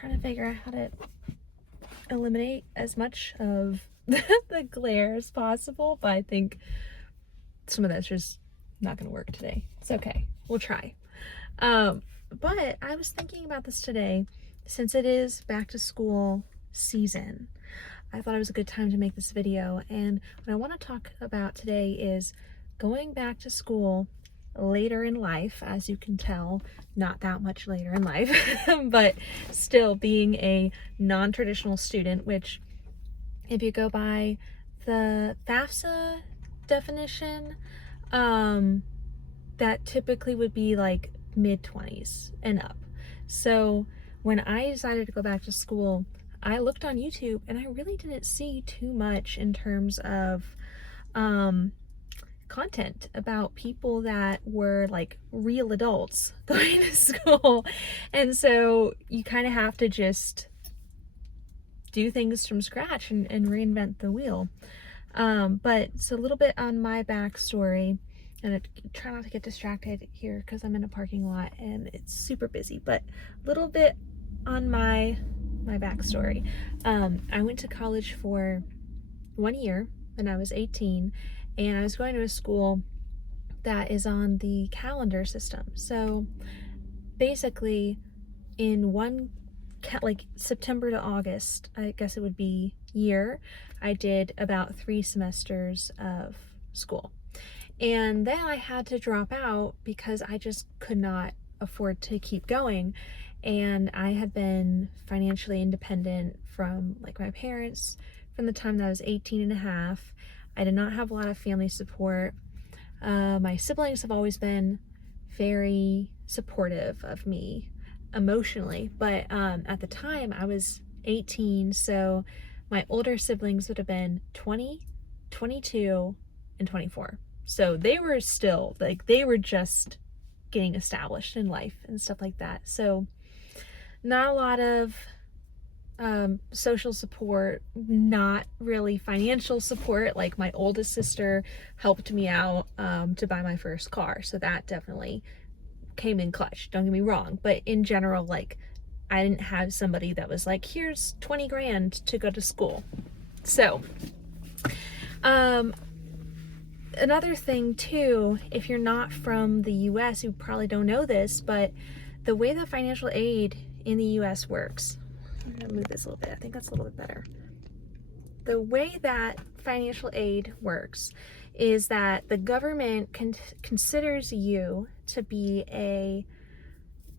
trying to figure out how to eliminate as much of the glare as possible, but I think some of that's just not going to work today. It's okay. We'll try. But I was thinking about this today, since it is back to school season. I thought it was a good time to make this video, and what I want to talk about today is going back to school later in life. As you can tell, not that much later in life, but still being a non-traditional student, which if you go by the FAFSA definition, that typically would be like mid-20s and up. So when I decided to go back to school, I looked on YouTube and I really didn't see too much in terms of content about people that were like real adults going to school. And so you kind of have to just do things from scratch and reinvent the wheel. But it's a little bit on my backstory, and I try not to get distracted here because I'm in a parking lot and it's super busy, but a little bit on my backstory. I went to college for 1 year when I was 18, and I was going to a school that is on the calendar system. So basically in one like September to August, I guess it would be year, I did about 3 semesters of school. And then I had to drop out because I just could not afford to keep going. And I had been financially independent from like my parents from the time that I was 18 and a half. I did not have a lot of family support. My siblings have always been very supportive of me emotionally, but at the time I was 18, so my older siblings would have been 20, 22, and 24. So they were still like, they were just getting established in life and stuff like that. So not a lot of social support, not really financial support. Like my oldest sister helped me out to buy my first car, so that definitely came in clutch, don't get me wrong, but in general, like I didn't have somebody that was like, here's 20 grand to go to school. So another thing too, if you're not from the US, you probably don't know this, but the way that financial aid in the US works, I'm gonna move this a little bit, I think that's a little bit better. The way that financial aid works is that the government considers you to be a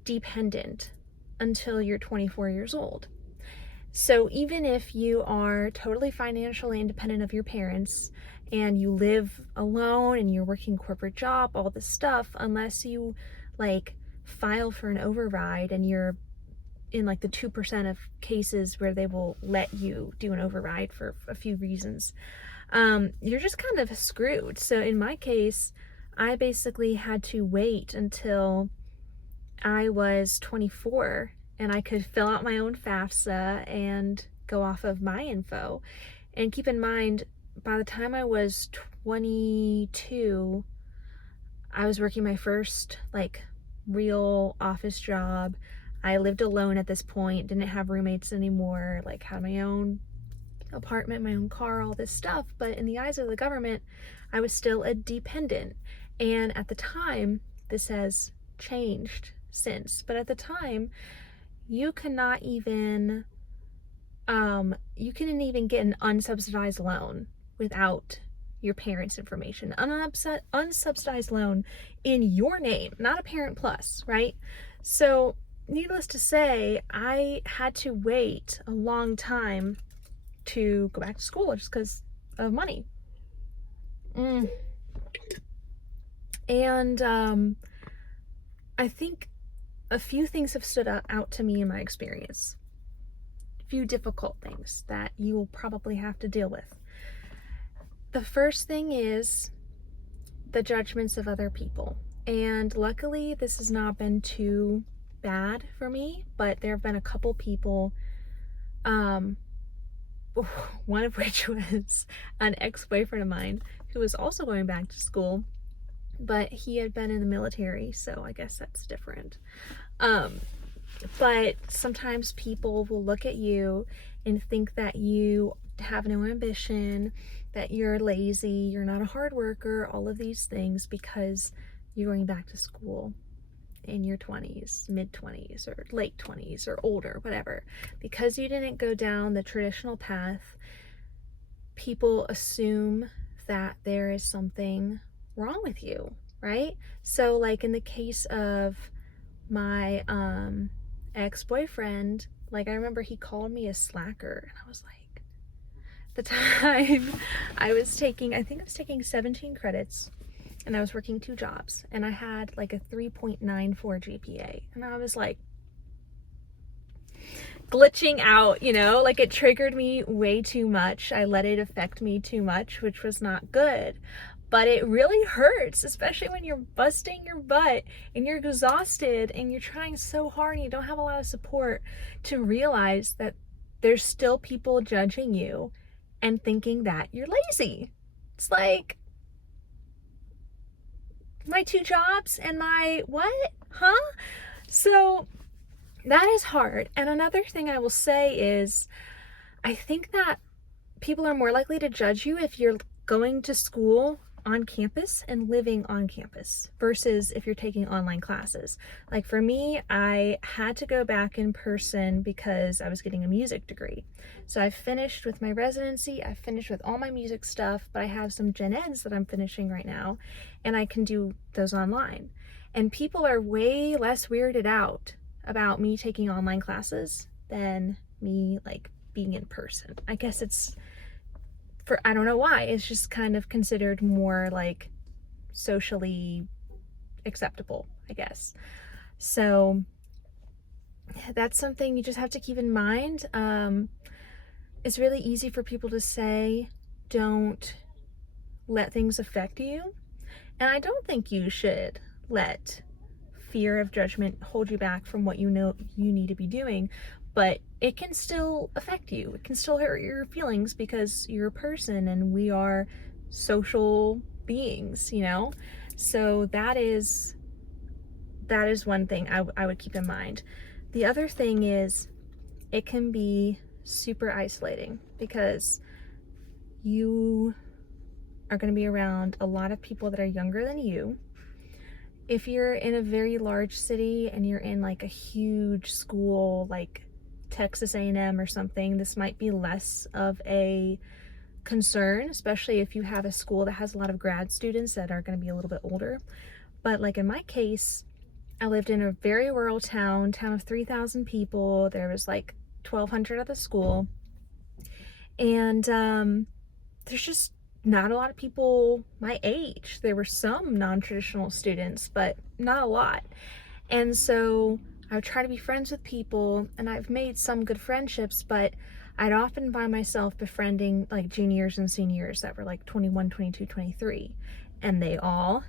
dependent until you're 24 years old. So even if you are totally financially independent of your parents and you live alone and you're working corporate job, all this stuff, unless you like file for an override, and you're in like the 2% of cases where they will let you do an override for a few reasons, you're just kind of screwed. So in my case, I basically had to wait until I was 24 and I could fill out my own FAFSA and go off of my info. And keep in mind, by the time I was 22, I was working my first like real office job. I lived alone at this point, didn't have roommates anymore, like had my own apartment, my own car, all this stuff. But in the eyes of the government, I was still a dependent. And at the time, this has changed since, but at the time, you cannot even, you couldn't even get an unsubsidized loan without your parents' information. Unsubsidized loan in your name, not a Parent Plus, right? So needless to say, I had to wait a long time to go back to school just because of money. And I think a few things have stood out to me in my experience. A few difficult things that you will probably have to deal with. The first thing is the judgments of other people. And luckily, this has not been too bad for me, but there have been a couple people, one of which was an ex-boyfriend of mine who was also going back to school, but he had been in the military, so I guess that's different. But sometimes people will look at you and think that you have no ambition, that you're lazy, you're not a hard worker, all of these things because you're going back to school in your 20s, mid 20s, or late 20s, or older, whatever. Because you didn't go down the traditional path, people assume that there is something wrong with you, right? So like in the case of my ex-boyfriend, like I remember he called me a slacker, and I was like, the time I think I was taking 17 credits, and I was working 2 jobs, and I had like a 3.94 GPA, and I was like glitching out, you know, like it triggered me way too much. I let it affect me too much, which was not good. But it really hurts, especially when you're busting your butt and you're exhausted and you're trying so hard and you don't have a lot of support, to realize that there's still people judging you and thinking that you're lazy. It's like, my 2 jobs and my what? Huh? So that is hard. And another thing I will say is, I think that people are more likely to judge you if you're going to school on campus and living on campus versus if you're taking online classes. Like for me, I had to go back in person because I was getting a music degree. So I finished with my residency, I finished with all my music stuff, but I have some gen eds that I'm finishing right now, and I can do those online. And people are way less weirded out about me taking online classes than me like being in person. I guess it's I don't know why, it's just kind of considered more like socially acceptable, I guess. So that's something you just have to keep in mind. It's really easy for people to say, don't let things affect you. And I don't think you should let fear of judgment hold you back from what you know you need to be doing, but it can still affect you. It can still hurt your feelings because you're a person and we are social beings, you know? So that is one thing I would keep in mind. The other thing is, it can be super isolating because you are going to be around a lot of people that are younger than you. If you're in a very large city and you're in like a huge school like Texas A&M or something, this might be less of a concern, especially if you have a school that has a lot of grad students that are going to be a little bit older. But like in my case, I lived in a very rural town of 3,000 people. There was like 1,200 at the school, and there's just not a lot of people my age. There were some non-traditional students, but not a lot. And so I would try to be friends with people, and I've made some good friendships, but I'd often find myself befriending like juniors and seniors that were like 21, 22, 23, and they all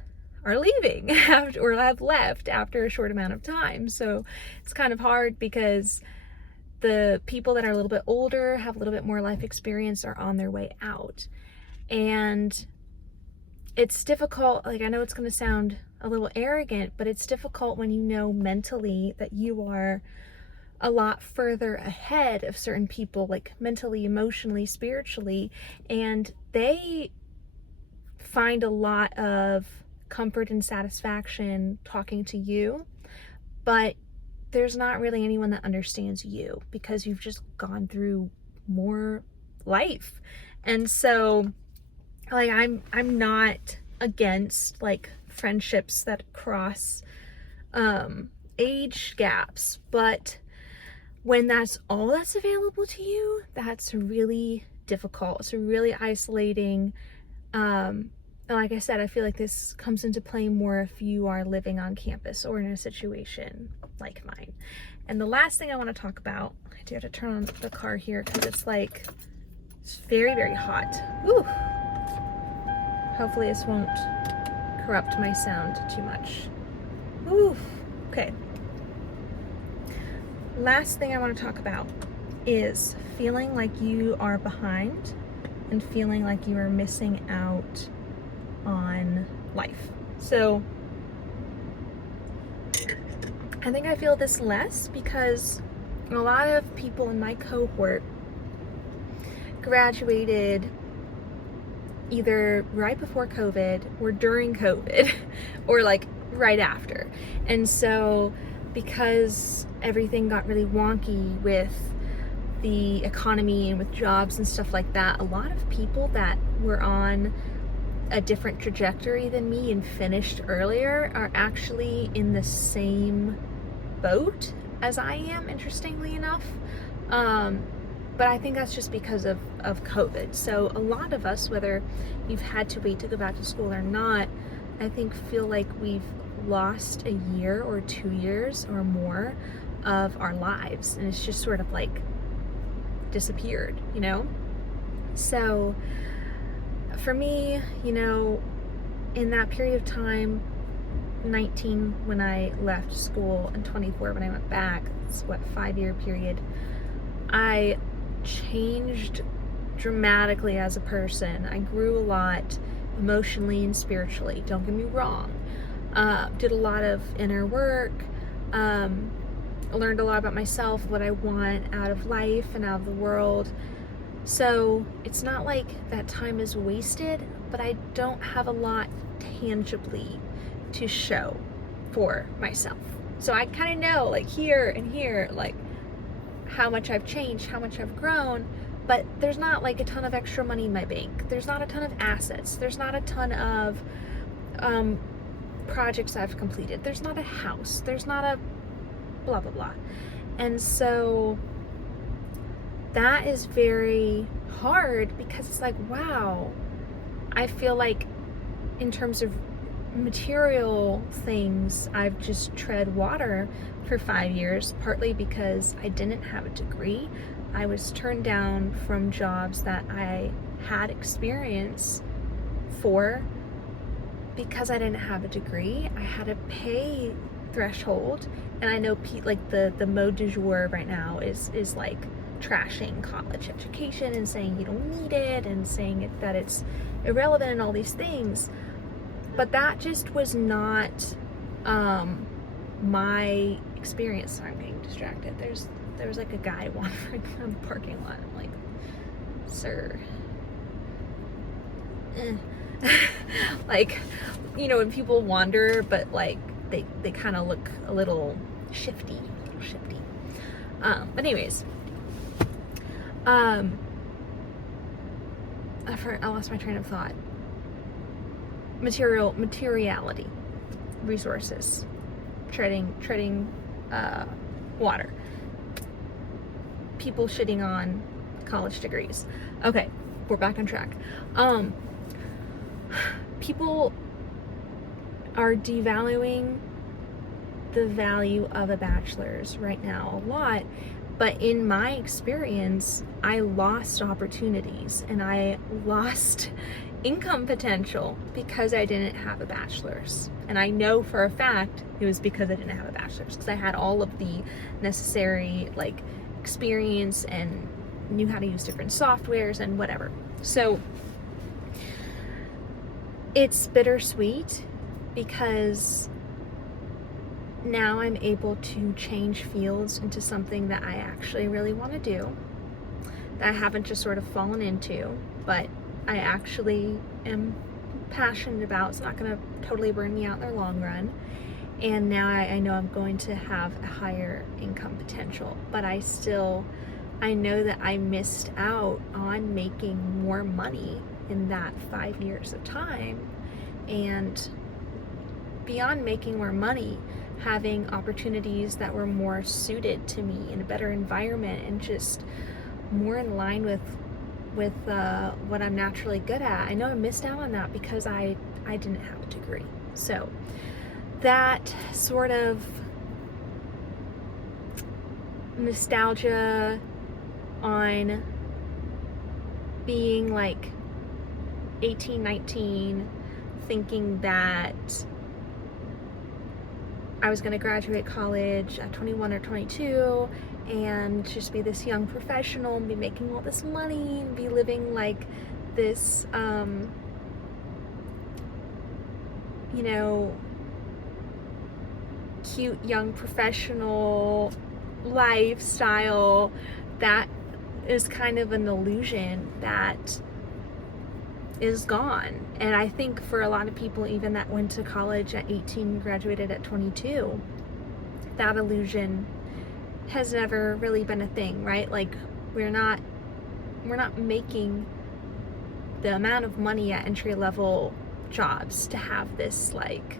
are leaving or have left after a short amount of time. So it's kind of hard because the people that are a little bit older, have a little bit more life experience, are on their way out. And it's difficult. Like, I know it's going to sound a little arrogant, but it's difficult when you know mentally that you are a lot further ahead of certain people, like mentally, emotionally, spiritually, and they find a lot of comfort and satisfaction talking to you, but there's not really anyone that understands you because you've just gone through more life. And so like I'm not against like friendships that cross age gaps, but when that's all that's available to you, that's really difficult. It's really isolating. And like I said, I feel like this comes into play more if you are living on campus or in a situation like mine. And the last thing I want to talk about, I do have to turn on the car here because it's very, very hot. Woo! Hopefully this won't corrupt my sound too much. Woo! Okay. Last thing I want to talk about is feeling like you are behind and feeling like you are missing out on life. So I think I feel this less because a lot of people in my cohort graduated either right before COVID or during COVID or like right after. And so because everything got really wonky with the economy and with jobs and stuff like that, a lot of people that were on a different trajectory than me and finished earlier are actually in the same boat as I am, interestingly enough. But I think that's just because of COVID. So a lot of us, whether you've had to wait to go back to school or not, I think feel like we've lost a year or 2 years or more of our lives, and it's just sort of like disappeared, you know? So for me, you know, in that period of time, 19 when I left school and 24 when I went back, it's what, 5-year period, I changed dramatically as a person. I grew a lot emotionally and spiritually, don't get me wrong. Did a lot of inner work, learned a lot about myself, what I want out of life and out of the world. So it's not like that time is wasted, but I don't have a lot tangibly to show for myself. So I kind of know, like, here and here, like, how much I've changed, how much I've grown, but there's not like a ton of extra money in my bank. There's not a ton of assets. There's not a ton of projects I've completed. There's not a house. There's not a blah, blah, blah. And so that is very hard because it's like, wow, I feel like in terms of material things, I've just tread water for 5 years, partly because I didn't have a degree. I was turned down from jobs that I had experience for because I didn't have a degree. I had a pay threshold, and I know like the mode du jour right now is like trashing college education and saying you don't need it and saying that it's irrelevant and all these things. But that just was not my experience. Sorry, I'm getting distracted. There was like a guy wandering around the parking lot. I'm like, sir. Like, you know, when people wander, but like they kind of look a little shifty. But anyways, I lost my train of thought. Materiality, resources, treading water, people shitting on college degrees. Okay, we're back on track. People are devaluing the value of a bachelor's right now a lot, but in my experience, I lost opportunities and I lost income potential because I didn't have a bachelor's. And I know for a fact it was because I didn't have a bachelor's, because I had all of the necessary like experience and knew how to use different softwares and whatever. So it's bittersweet because now I'm able to change fields into something that I actually really want to do, that I haven't just sort of fallen into, but I actually am passionate about. It's not going to totally burn me out in the long run. And now I know I'm going to have a higher income potential, but I know that I missed out on making more money in that 5 years of time. And beyond making more money, having opportunities that were more suited to me in a better environment and just more in line with what I'm naturally good at. I know I missed out on that because I didn't have a degree. So that sort of nostalgia on being like 18, 19, thinking that I was going to graduate college at 21 or 22 and just be this young professional and be making all this money and be living like this, you know, cute young professional lifestyle, that is kind of an illusion that is gone. And I think for a lot of people, even that went to college at 18, graduated at 22, that illusion has never really been a thing, right? Like, we're not making the amount of money at entry-level jobs to have this, like,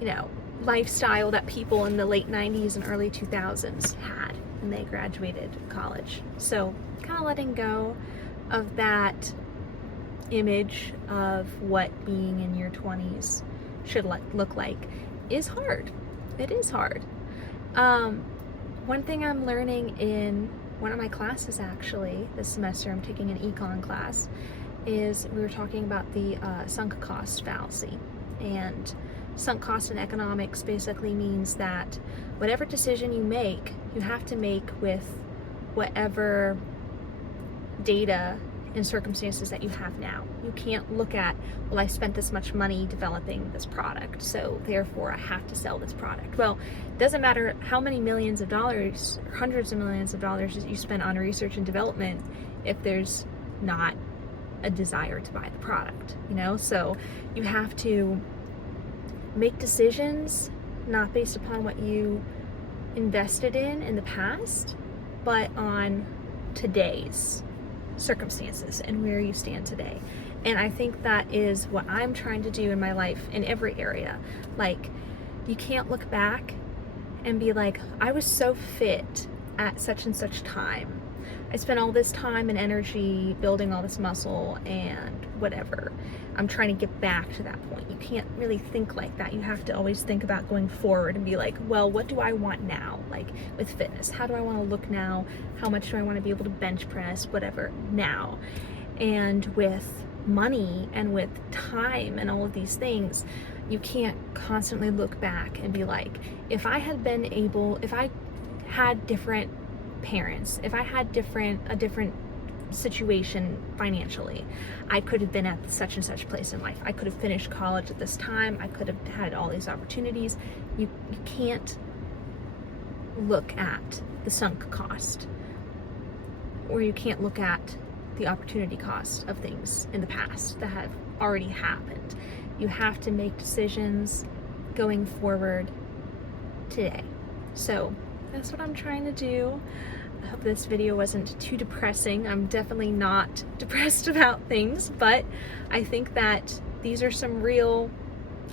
you know, lifestyle that people in the late 90s and early 2000s had when they graduated college. So kind of letting go of that image of what being in your 20s should look like is hard. It is hard. One thing I'm learning in one of my classes, actually, this semester, I'm taking an econ class, is we were talking about the sunk cost fallacy. And sunk cost in economics basically means that whatever decision you make, you have to make with whatever data and circumstances that you have now. You can't look at, well, I spent this much money developing this product, so therefore I have to sell this product. Well, it doesn't matter how many millions of dollars, or hundreds of millions of dollars that you spend on research and development if there's not a desire to buy the product, you know? So you have to make decisions not based upon what you invested in the past, but on today's circumstances and where you stand today. And I think that is what I'm trying to do in my life in every area. Like, you can't look back and be like, I was so fit at such and such time. I spent all this time and energy building all this muscle and whatever. I'm trying to get back to that point. You can't really think like that. You have to always think about going forward and be like, well, what do I want now? Like with fitness, how do I want to look now? How much do I want to be able to bench press, whatever, now? And with money and with time and all of these things, you can't constantly look back and be like, if I had different parents, if I had a different situation financially, I could have been at such and such place in life. I could have finished college at this time. I could have had all these opportunities. You can't look at the sunk cost, or you can't look at the opportunity cost of things in the past that have already happened. You have to make decisions going forward today. So that's what I'm trying to do. I hope this video wasn't too depressing. I'm definitely not depressed about things, but I think that these are some real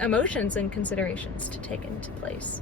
emotions and considerations to take into place.